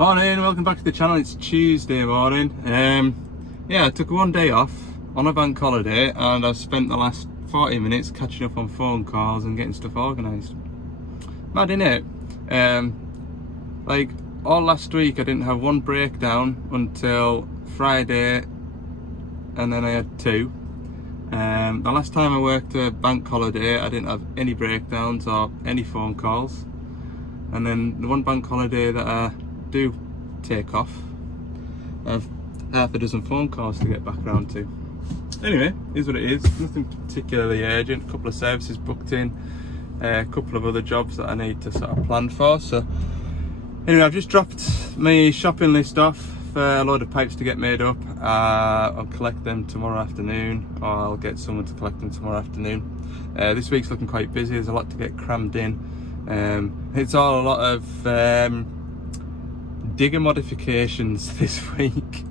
Morning, welcome back to the channel. It's Tuesday morning. Yeah, I took one day off on a bank holiday and I've spent the last 40 minutes catching up on phone calls and getting stuff organised. Mad, innit? Like all last week I didn't have one breakdown until Friday, and then I had two. The last time I worked a bank holiday I didn't have any breakdowns or any phone calls, and then the one bank holiday that I do take off, I've half a dozen phone calls to get back around to. Anyway, here's what it is. Nothing particularly urgent. A couple of services booked in, a couple of other jobs that I need to sort of plan for. So anyway, I've just dropped my shopping list off for a load of pipes to get made up. I'll collect them tomorrow afternoon, or I'll get someone to collect them tomorrow afternoon. This week's looking quite busy. There's a lot to get crammed in. It's all a lot of digger modifications this week.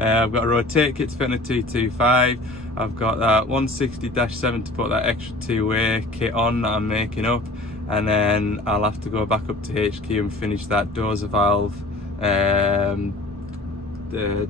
I've got a rotate kit to fit on a 225. I've got that 160-7 to put that extra two-way kit on that I'm making up, and then I'll have to go back up to HQ and finish that dozer valve, the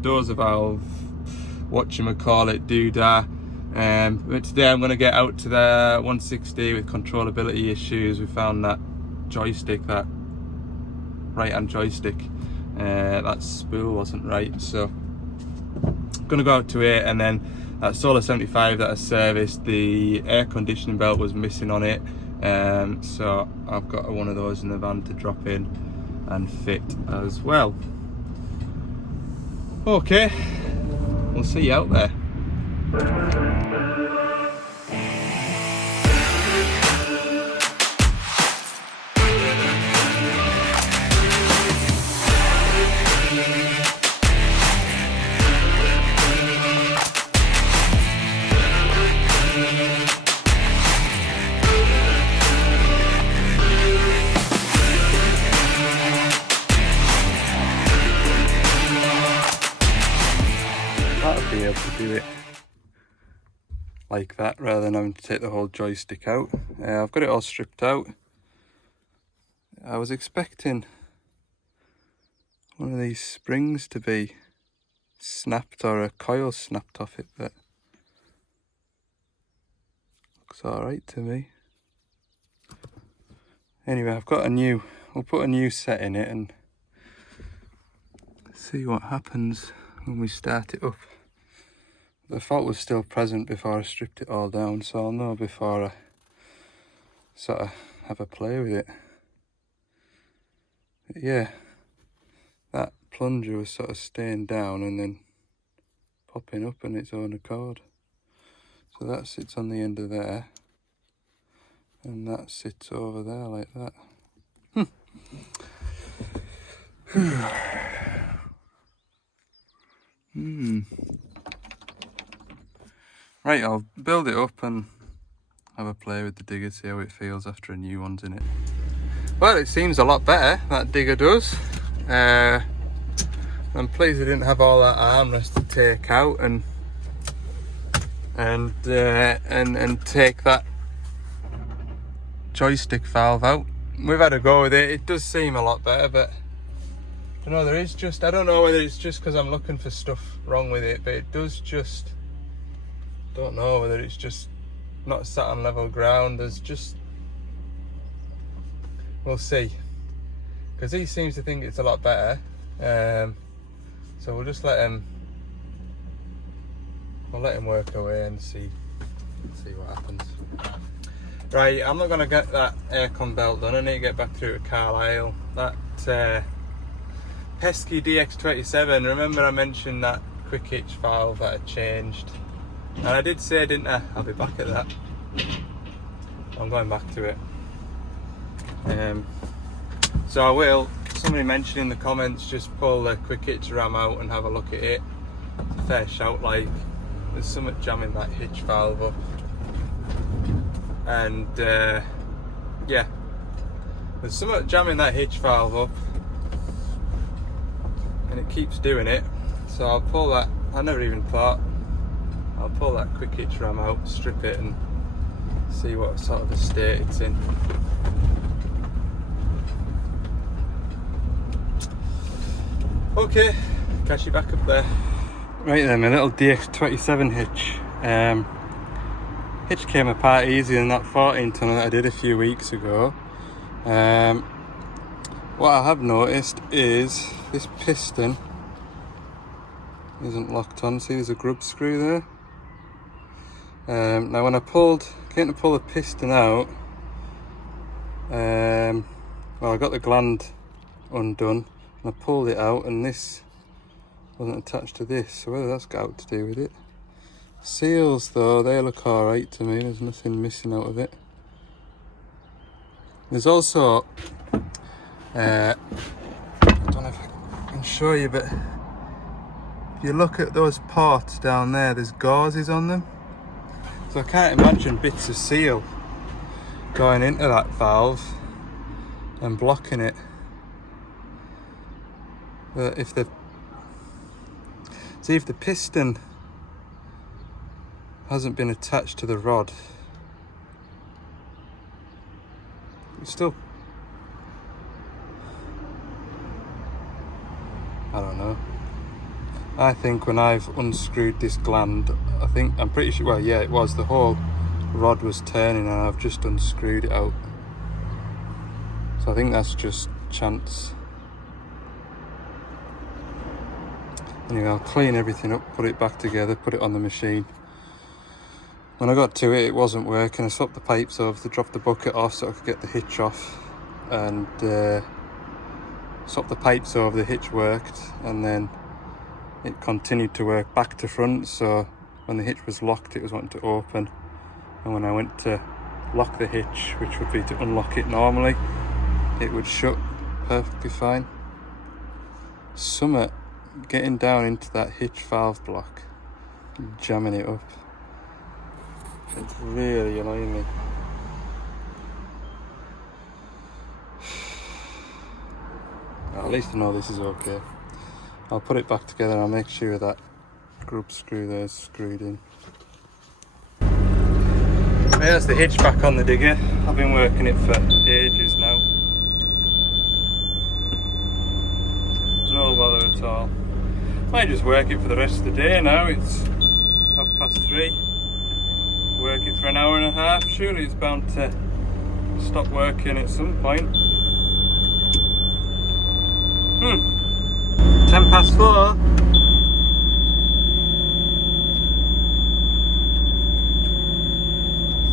dozer valve, whatchamacallit, doodah. But today I'm going to get out to the 160 with controllability issues. We found that joystick, that right hand joystick, that spool wasn't right, so I'm gonna go out to it. And then that Solar 75 that I serviced, the air conditioning belt was missing on it, so I've got one of those in the van to drop in and fit as well. Okay, we'll see you out there. Be able to do it like that rather than having to take the whole joystick out. I've got it all stripped out. I was expecting one of these springs to be snapped or a coil snapped off it, but looks alright to me. Anyway, I've got we'll put a new set in it and see what happens when we start it up. The fault was still present before I stripped it all down, so I'll know before I sort of have a play with it. But yeah, that plunger was sort of staying down and then popping up on its own accord. So that sits on the end of there, and that sits over there like that. Right, I'll build it up and have a play with the digger, see how it feels after a new one's in it. Well, it seems a lot better, that digger does. I'm pleased I didn't have all that armrest to take out and take that joystick valve out. We've had a go with it. It does seem a lot better, but I don't know, I don't know whether it's just because I'm looking for stuff wrong with it, but it does just, don't know whether it's just not sat on level ground. We'll see, because he seems to think it's a lot better, so we'll just let him work away and see what happens. Right, I'm not going to get that aircon belt done. I need to get back through to Carlisle. That pesky DX27, remember I mentioned that quick hitch valve that I changed? And I did say, didn't I? I'll be back at that. I'm going back to it. So I will. Somebody mentioned in the comments, just pull the quick hitch ram out and have a look at it. It's a fair shout, like there's something jamming that hitch valve up. And yeah, there's something jamming that hitch valve up and it keeps doing it. So I'll pull that. I never even thought. I'll pull that quick hitch ram out, strip it and see what sort of a state it's in. Okay, catch you back up there. Right then, my little DX27 hitch. Hitch came apart easier than that 14 tonner that I did a few weeks ago. What I have noticed is this piston isn't locked on. See, there's a grub screw there. Now when I came to pull the piston out, well, I got the gland undone and I pulled it out, and this wasn't attached to this, so whether that's got out to do with it. Seals though, they look alright to me, there's nothing missing out of it. There's also I don't know if I can show you, but if you look at those ports down there, there's gauzes on them. So I can't imagine bits of seal going into that valve and blocking it. But if the piston hasn't been attached to the rod, it's still, I don't know. I think when I've unscrewed this gland, I'm pretty sure, well yeah, it was, the whole rod was turning and I've just unscrewed it out. So I think that's just chance. Anyway, I'll clean everything up, put it back together, put it on the machine. When I got to it, it wasn't working. I swapped the pipes over to drop the bucket off so I could get the hitch off, and swapped the pipes over, the hitch worked, and then it continued to work back to front. So when the hitch was locked, it was wanting to open, and when I went to lock the hitch, which would be to unlock it normally, it would shut perfectly fine. Summit getting down into that hitch valve block, jamming it up. It's really annoying me. At least I know this is okay. I'll put it back together and I'll make sure that grub screw there is screwed in. There's the hitch back on the digger. I've been working it for ages now. No bother at all. Might just work it for the rest of the day now. It's 3:30. Work it for an hour and a half. Surely it's bound to stop working at some point. 4:10.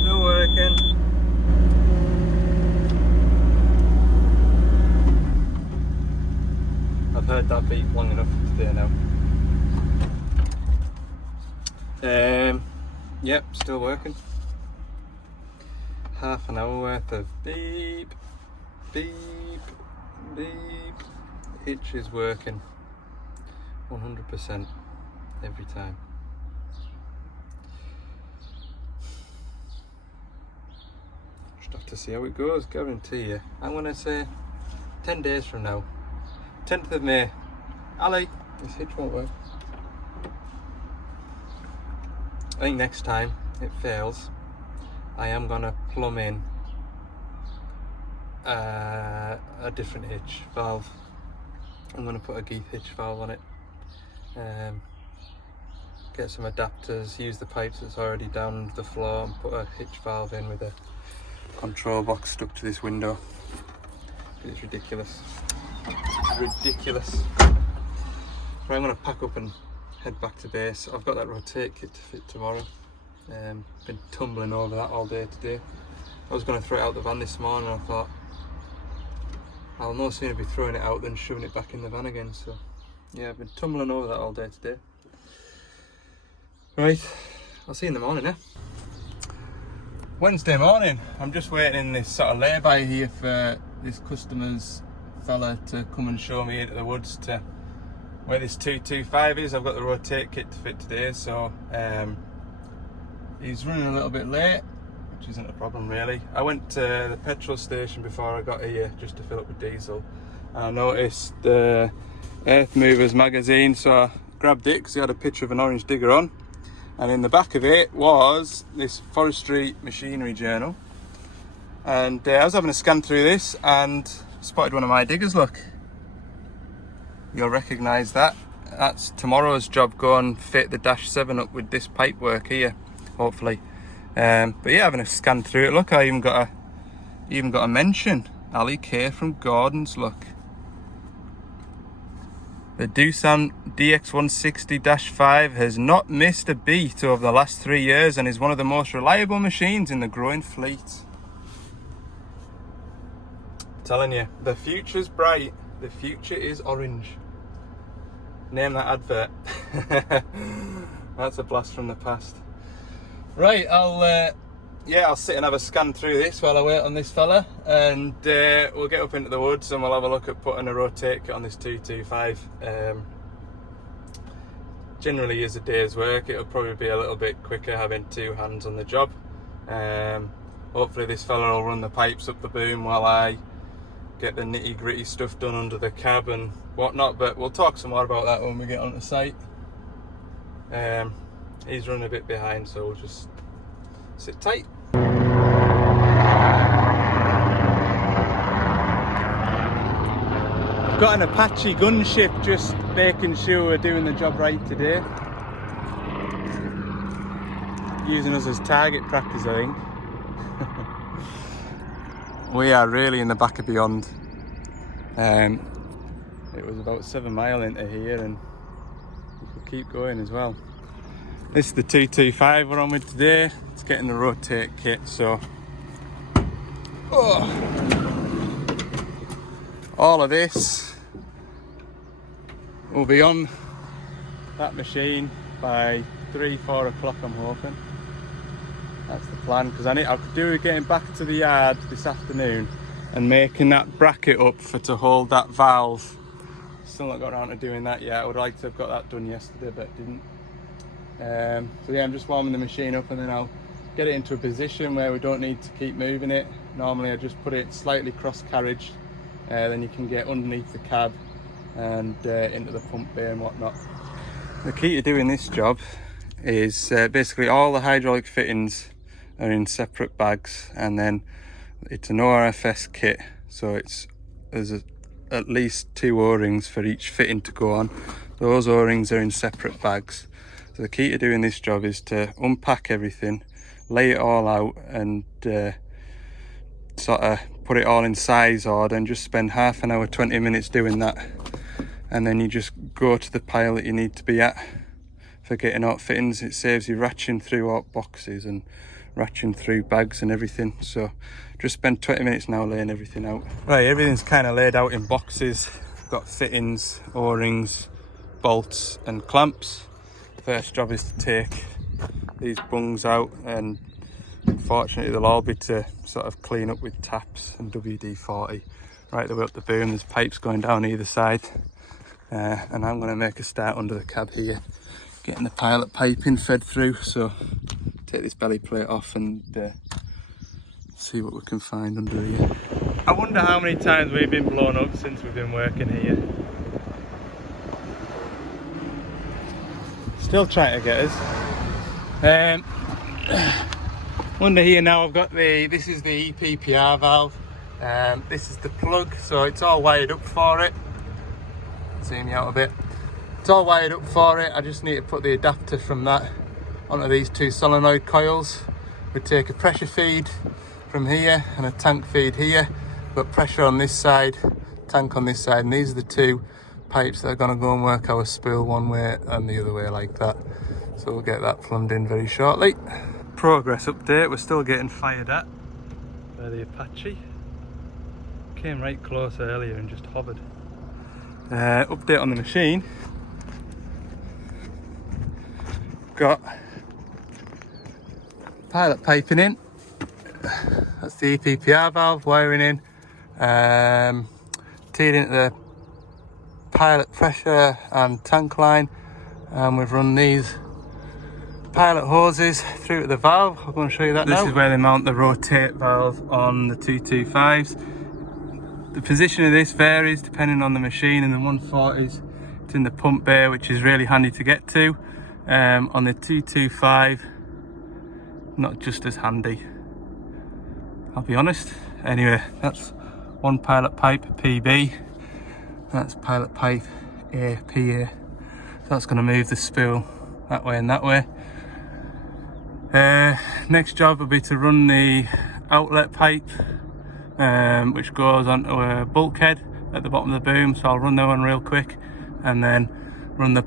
Still working. I've heard that beep long enough today now. Yep, still working. Half an hour worth of beep, beep, beep. Hitch is working 100% every time. Just have to see how it goes, guarantee you. I'm gonna say 10 days from now, 10th of May, Ali, this hitch won't work. I think next time it fails, I am gonna plumb in a different hitch valve. I'm gonna put a Geeth hitch valve on it. Get some adapters, use the pipes that's already down the floor, and put a hitch valve in with a control box stuck to this window. It's ridiculous. Ridiculous. Right, I'm gonna pack up and head back to base. I've got that rotate kit to fit tomorrow. Been tumbling over that all day today. I was going to throw it out the van this morning and I thought I'll no sooner be throwing it out than shoving it back in the van again. So yeah, I've been tumbling over that all day today. Right, I'll see you in the morning, eh? Wednesday morning. I'm just waiting in this sort of lay-by here for this customer's fella to come and show me into the woods to where this 225 is. I've got the rotate kit to fit today, so he's running a little bit late, which isn't a problem really. I went to the petrol station before I got here just to fill up with diesel. I noticed the Earth Movers magazine, so I grabbed it because it had a picture of an orange digger on, and in the back of it was this forestry machinery journal. And I was having a scan through this and spotted one of my diggers, look. you'll recognise that. That's tomorrow's job. Go and fit the Dash 7 up with this pipe work here, hopefully. But yeah, having a scan through it, look, I even got a mention. Ali K from Gordon's, look. The Doosan DX160-5 has not missed a beat over the last 3 years and is one of the most reliable machines in the growing fleet. I'm telling you, the future's bright. The future is orange. Name that advert. That's a blast from the past. Right, I'll sit and have a scan through this while I wait on this fella, and we'll get up into the woods and we'll have a look at putting a rotate kit on this 225. Generally is a day's work. It'll probably be a little bit quicker having two hands on the job. Hopefully this fella will run the pipes up the boom while I get the nitty gritty stuff done under the cab and whatnot, but we'll talk some more about that when we get onto site. He's running a bit behind, so we'll just sit tight. I've got an Apache gunship, just making sure we're doing the job right today. Using us as target practice, I think. We are really in the back of beyond. It was about 7 miles into here and we could keep going as well. This is the 225 we're on with today. It's getting the rotate kit, so all of this will be on that machine by 3-4 o'clock, I'm hoping. That's the plan, because I could do with getting back to the yard this afternoon and making that bracket up to hold that valve. Still not got around to doing that yet. I would like to have got that done yesterday, but didn't. So yeah, I'm just warming the machine up and then I'll get it into a position where we don't need to keep moving it. Normally I just put it slightly cross carriage, then you can get underneath the cab and into the pump bay and whatnot. The key to doing this job is basically all the hydraulic fittings are in separate bags, and then it's an ORFS kit, so there's at least 2 O-rings for each fitting to go on. Those O-rings are in separate bags. So the key to doing this job is to unpack everything, lay it all out and sort of put it all in size order and just spend half an hour, 20 minutes doing that. And then you just go to the pile that you need to be at for getting out fittings. It saves you ratcheting through out boxes and ratcheting through bags and everything. So just spend 20 minutes now laying everything out. Right, everything's kind of laid out in boxes. Got fittings, O-rings, bolts and clamps. First job is to take these bungs out, and unfortunately they'll all be to sort of clean up with taps and WD-40 right the way up the boom. There's pipes going down either side, and I'm going to make a start under the cab here, getting the pilot piping fed through. So take this belly plate off and see what we can find under here. I wonder how many times we've been blown up since we've been working here. Still trying to get us. Under here now I've got this is the EPPR valve. This is the plug, so it's all wired up for it. Zoom you out a bit. It's all wired up for it. I just need to put the adapter from that onto these 2 solenoid coils. We take a pressure feed from here and a tank feed here. Got pressure on this side, tank on this side, and these are the 2 pipes that are going to go and work our spool one way and the other way like that. So we'll get that plumbed in very shortly. Progress update, we're still getting fired at by the Apache. Came right close earlier and just hovered. Update on the machine. Got pilot piping in. That's the EPPR valve, wiring in. Teed into the pilot pressure and tank line, and we've run these pilot hoses through to the valve. I'm going to show you that now. This is where they mount the rotate valve on the 225s. The position of this varies depending on the machine. In the 140s it's in the pump bay, which is really handy to get to. On the 225, not just as handy, I'll be honest. Anyway, that's one pilot pipe PB. That's pilot pipe here. So that's going to move the spool that way and that way. Next job will be to run the outlet pipe, which goes onto a bulkhead at the bottom of the boom. So I'll run that one real quick, and then run the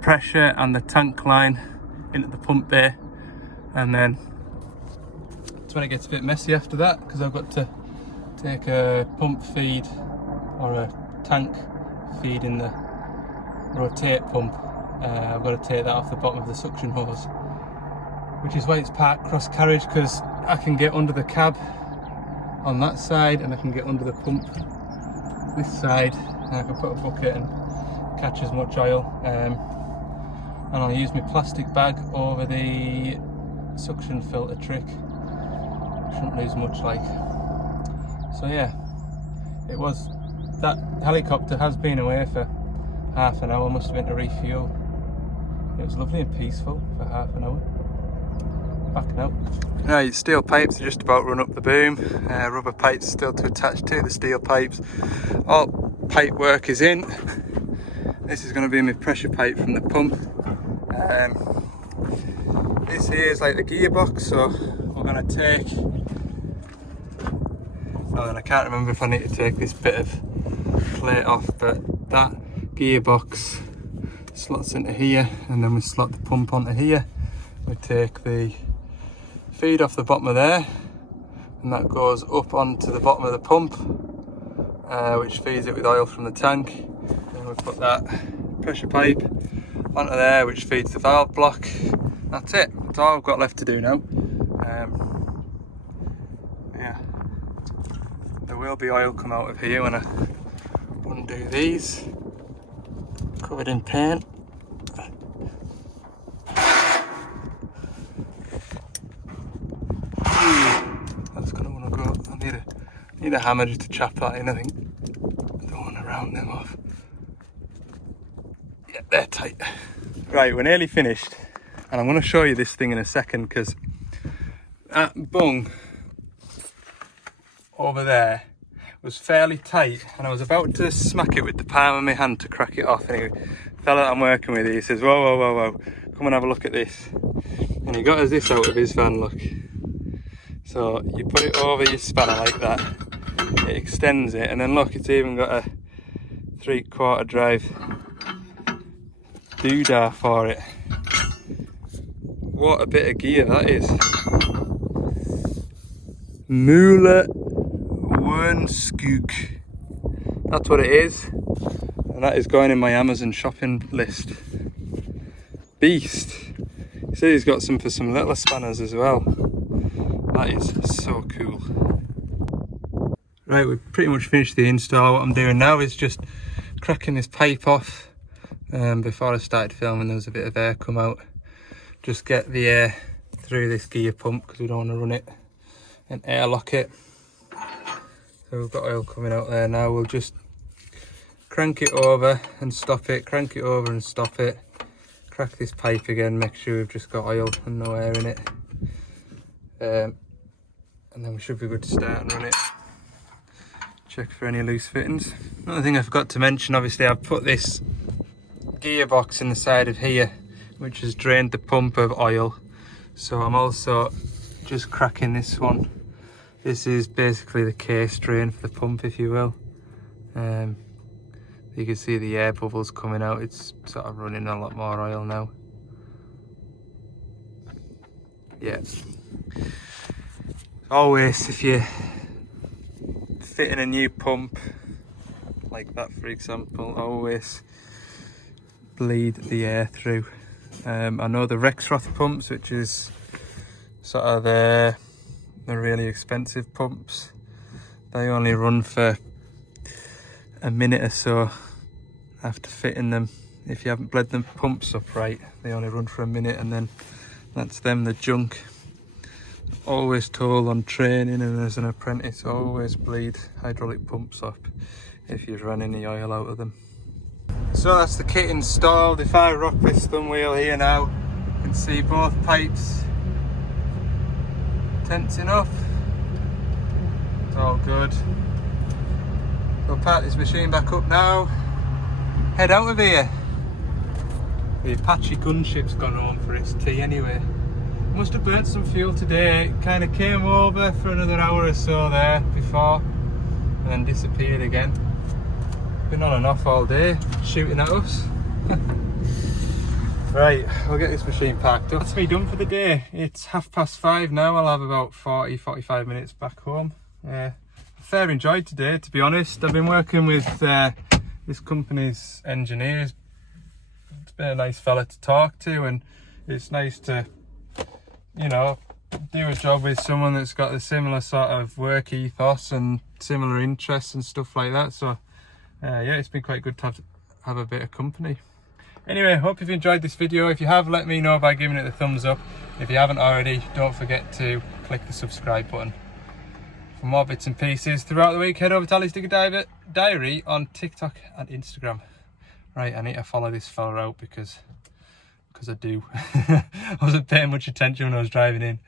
pressure and the tank line into the pump bay, and then it's when it gets a bit messy after that, because I've got to take a pump feed or a tank feed in the rotate pump. I've got to take that off the bottom of the suction hose, which is why it's parked cross carriage, because I can get under the cab on that side and I can get under the pump this side, and I can put a bucket and catch as much oil, and I'll use my plastic bag over the suction filter trick. Shouldn't lose much like. So yeah, it was, that helicopter has been away for half an hour, must have been to refuel. It was lovely and peaceful for half an hour. Back now. Right, steel pipes are just about run up the boom. Rubber pipes still to attach to the steel pipes. All pipe work is in. This is going to be my pressure pipe from the pump. This here is like the gearbox, so we're going to take, oh, and I can't remember if I need to take this bit of plate off, but that gearbox slots into here, and then we slot the pump onto here. We take the feed off the bottom of there, and that goes up onto the bottom of the pump, which feeds it with oil from the tank. Then we put that pressure pipe onto there, which feeds the valve block. That's it. That's all I've got left to do now. Yeah, there will be oil come out of here when I undo these. Covered in paint. That's gonna want to go. I need a hammer just to chop that in. I think I don't want to round them off. Yeah, they're tight. Right, we're nearly finished, and I'm going to show you this thing in a second, because that bung over there was fairly tight, and I was about to smack it with the palm of my hand to crack it off, and the fella that I'm working with, he says, whoa, whoa, whoa, whoa, come and have a look at this. And he got us this out of his van, look. So you put it over your spanner like that, it extends it, and then look, it's even got a 3/4 drive doodah for it. What a bit of gear that is. Mule Wernskook. That's what it is, and that is going in my Amazon shopping list. Beast. He said he's got some for some little spanners as well. That is so cool. Right, we've pretty much finished the install. What I'm doing now is just cracking this pipe off. Before I started filming, there was a bit of air come out. Just get the air through this gear pump, because we don't want to run it and airlock it. So we've got oil coming out there now. We'll just crank it over and stop it, crank it over and stop it, crack this pipe again, make sure we've just got oil and no air in it, and then we should be good to start and run it. Check for any loose fittings. Another thing I forgot to mention, obviously I've put this gearbox in the side of here, which has drained the pump of oil, so I'm also just cracking this one. This is basically the case drain for the pump, if you will. You can see the air bubbles coming out. It's sort of running a lot more oil now. Yeah. Always, if you're fitting a new pump, like that for example, always bleed the air through. I know the Rexroth pumps, which is sort of the really expensive pumps, they only run for a minute or so after fitting them. If you haven't bled them pumps up right, they only run for a minute, and then that's them, the junk. Always told on training and as an apprentice, always bleed hydraulic pumps up if you've run any oil out of them. So that's the kit installed. If I rock this thumb wheel here now, you can see both pipes tensing up. It's all good. So I'll park this machine back up now, head out of here. The Apache gunship's gone home for its tea anyway. Must have burnt some fuel today. It kind of came over for another hour or so there before and then disappeared again. Been on and off all day, shooting at us. Right, we'll get this machine packed up. That's me done for the day. It's 5:30 now. I'll have about 40-45 minutes back home. Fair enjoyed today, to be honest. I've been working with this company's engineers. It's been a nice fella to talk to, and it's nice to, you know, do a job with someone that's got a similar sort of work ethos and similar interests and stuff like that. So yeah, it's been quite good to have a bit of company. Anyway, hope you've enjoyed this video. If you have, let me know by giving it a thumbs up. If you haven't already, don't forget to click the subscribe button. For more bits and pieces throughout the week, head over to Ali's Digger Diary on TikTok and Instagram. Right, I need to follow this fella out because I do. I wasn't paying much attention when I was driving in.